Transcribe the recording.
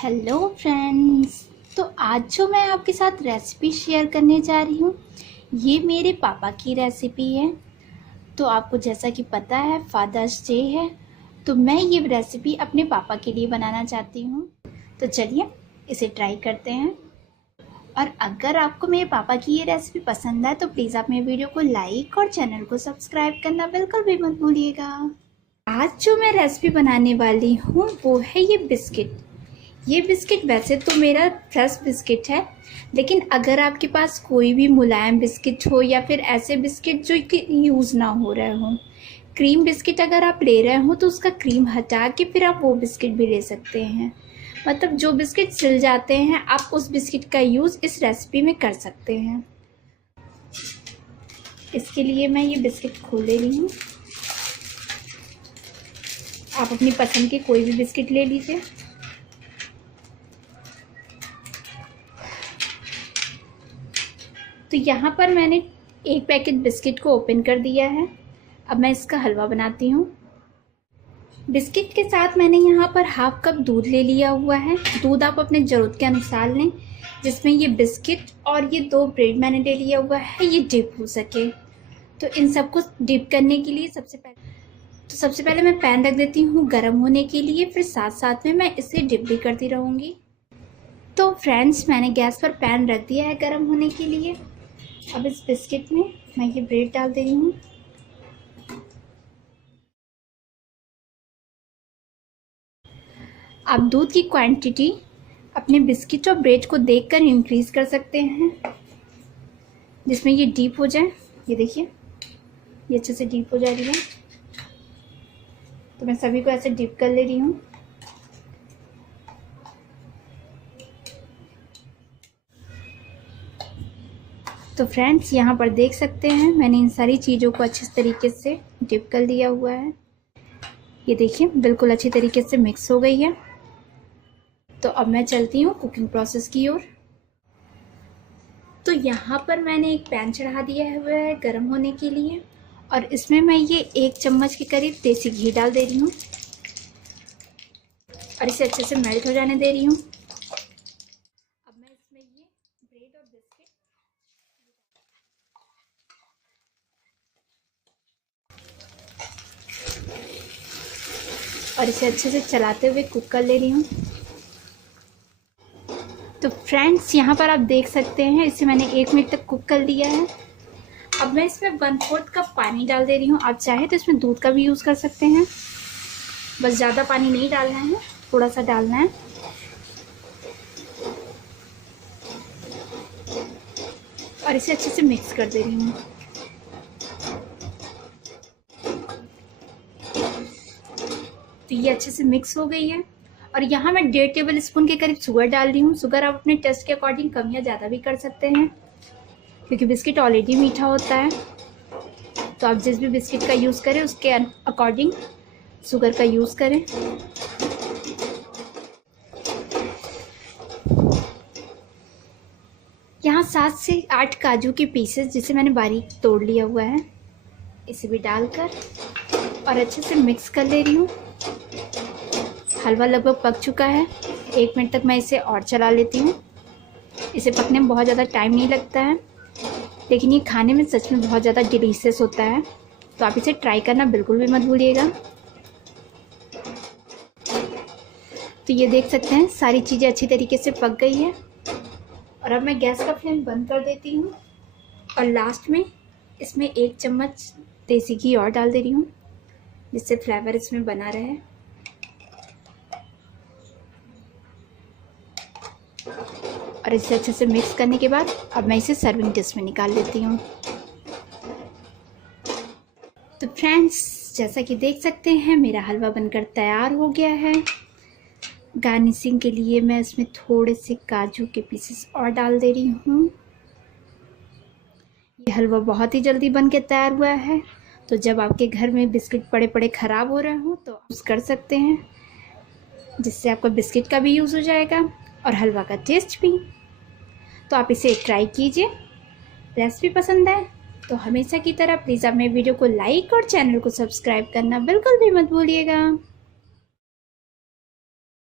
Hello friends. तो आज जो मैं आपके साथ रेसिपी शेयर करने जा रही हूँ, ये मेरे पापा की रेसिपी है। तो आपको जैसा कि पता है फादर्स डे है, तो मैं ये रेसिपी अपने पापा के लिए बनाना चाहती हूँ। तो चलिए इसे ट्राई करते हैं। और अगर आपको मेरे पापा की ये रेसिपी पसंद है तो प्लीज़ आप मेरे वीडियो को लाइक और चैनल को सब्सक्राइब करना बिल्कुल भी मत भूलिएगा। आज जो मैं रेसिपी बनाने वाली हूँ वो है ये बिस्किट। ये बिस्किट वैसे तो मेरा फ्रेश बिस्किट है, लेकिन अगर आपके पास कोई भी मुलायम बिस्किट हो या फिर ऐसे बिस्किट जो कि यूज़ ना हो रहे हो, क्रीम बिस्किट अगर आप ले रहे हो तो उसका क्रीम हटा के फिर आप वो बिस्किट भी ले सकते हैं। मतलब जो बिस्किट सिल जाते हैं आप उस बिस्किट का यूज़ इस रेसिपी में कर सकते हैं। इसके लिए मैं ये बिस्किट खोल ले रही हूँ। आप अपनी पसंद के कोई भी बिस्किट ले लीजिए। तो यहाँ पर मैंने एक पैकेट बिस्किट को ओपन कर दिया है। अब मैं इसका हलवा बनाती हूँ। बिस्किट के साथ मैंने यहाँ पर हाफ कप दूध ले लिया हुआ है। दूध आप अपने ज़रूरत के अनुसार लें, जिसमें ये बिस्किट और ये 2 ब्रेड मैंने ले लिया हुआ है, ये डिप हो सके। तो इन सबको डिप करने के लिए सबसे पहले मैं पैन रख देती हूँ गर्म होने के लिए, फिर साथ साथ में मैं इसे डिप भी करती रहूँगी। तो फ्रेंड्स, मैंने गैस पर पैन रख दिया है गर्म होने के लिए। अब इस बिस्किट में मैं ये ब्रेड डाल दे रही हूँ। आप दूध की क्वांटिटी अपने बिस्किट और ब्रेड को देखकर इंक्रीज़ कर सकते हैं, जिसमें ये डीप हो जाए। ये देखिए, ये अच्छे से डीप हो जा रही है। तो मैं सभी को ऐसे डीप कर ले रही हूँ। तो फ्रेंड्स, यहाँ पर देख सकते हैं मैंने इन सारी चीज़ों को अच्छे तरीके से डिप कर लिया हुआ है। ये देखिए बिल्कुल अच्छी तरीके से मिक्स हो गई है। तो अब मैं चलती हूँ कुकिंग प्रोसेस की ओर। तो यहाँ पर मैंने एक पैन चढ़ा दिया है गर्म होने के लिए, और इसमें मैं ये 1 चम्मच के करीब देसी घी डाल दे रही हूँ और इसे अच्छे से मेल्ट हो जाने दे रही हूँ। अब मैं इसमें ये ब्रेड और बिस्किट और इसे अच्छे से चलाते हुए कुक कर ले रही हूँ। तो फ्रेंड्स, यहाँ पर आप देख सकते हैं इसे मैंने 1 मिनट तक कुक कर लिया है। अब मैं इसमें 1/4 कप पानी डाल दे रही हूँ। आप चाहे तो इसमें दूध का भी यूज़ कर सकते हैं, बस ज़्यादा पानी नहीं डालना है, थोड़ा सा डालना है। और इसे अच्छे से मिक्स कर दे रही हूँ। तो ये अच्छे से मिक्स हो गई है। और यहाँ मैं 1.5 टेबल स्पून के करीब शुगर डाल रही हूँ। शुगर आप अपने टेस्ट के अकॉर्डिंग कम या ज़्यादा भी कर सकते हैं, क्योंकि बिस्किट ऑलरेडी मीठा होता है। तो आप जिस भी बिस्किट का यूज़ करें उसके अकॉर्डिंग शुगर का यूज़ करें। यहाँ 7 से 8 काजू के पीसेस जिसे मैंने बारीक तोड़ लिया हुआ है, इसे भी डालकर और अच्छे से मिक्स कर ले रही हूँ। हलवा लगभग पक चुका है। 1 मिनट तक मैं इसे और चला लेती हूँ। इसे पकने में बहुत ज़्यादा टाइम नहीं लगता है, लेकिन ये खाने में सच में बहुत ज़्यादा डिलीशियस होता है। तो आप इसे ट्राई करना बिल्कुल भी मत भूलिएगा। तो ये देख सकते हैं सारी चीज़ें अच्छी तरीके से पक गई है। और अब मैं गैस का फ्लेम बंद कर देती हूँ और लास्ट में इसमें 1 चम्मच देसी घी और डाल दे रही हूँ, जिससे फ्लेवर इसमें बना रहे। और इसे अच्छे से मिक्स करने के बाद अब मैं इसे सर्विंग डिश में निकाल लेती हूँ। तो फ्रेंड्स, जैसा कि देख सकते हैं मेरा हलवा बनकर तैयार हो गया है। गार्निशिंग के लिए मैं इसमें थोड़े से काजू के पीसेस और डाल दे रही हूँ। ये हलवा बहुत ही जल्दी बन के तैयार हुआ है। तो जब आपके घर में बिस्किट पड़े पड़े ख़राब हो रहे हो तो यूज़ कर सकते हैं, जिससे आपका बिस्किट का भी यूज़ हो जाएगा और हलवा का टेस्ट भी। तो आप इसे ट्राई कीजिए। रेसिपी पसंद है तो हमेशा की तरह प्लीज़ आप मेरे वीडियो को लाइक और चैनल को सब्सक्राइब करना बिल्कुल भी मत भूलिएगा।